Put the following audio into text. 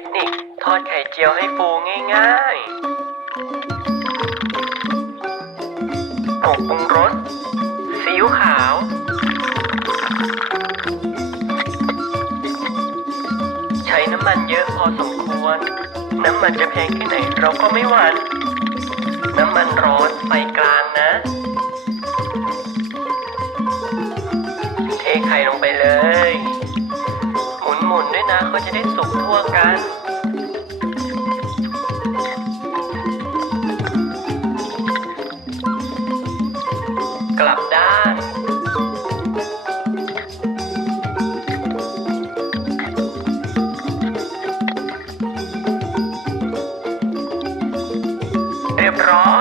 คนิคทอดไข่เจียวให้ฟูง่ายๆผงปรุงรสซีอิ๊วขาว ใช้น้ำมันเยอะพอสมควร น้ำมันจะแพงแค่ไหนเราก็ไม่หวั่นน้ำมันร้อนไฟกลางนะ เทไข่ลงไปเลย หมุนๆด้วยนะเขาจะได้ กันกลับด้าน เรียบร้อย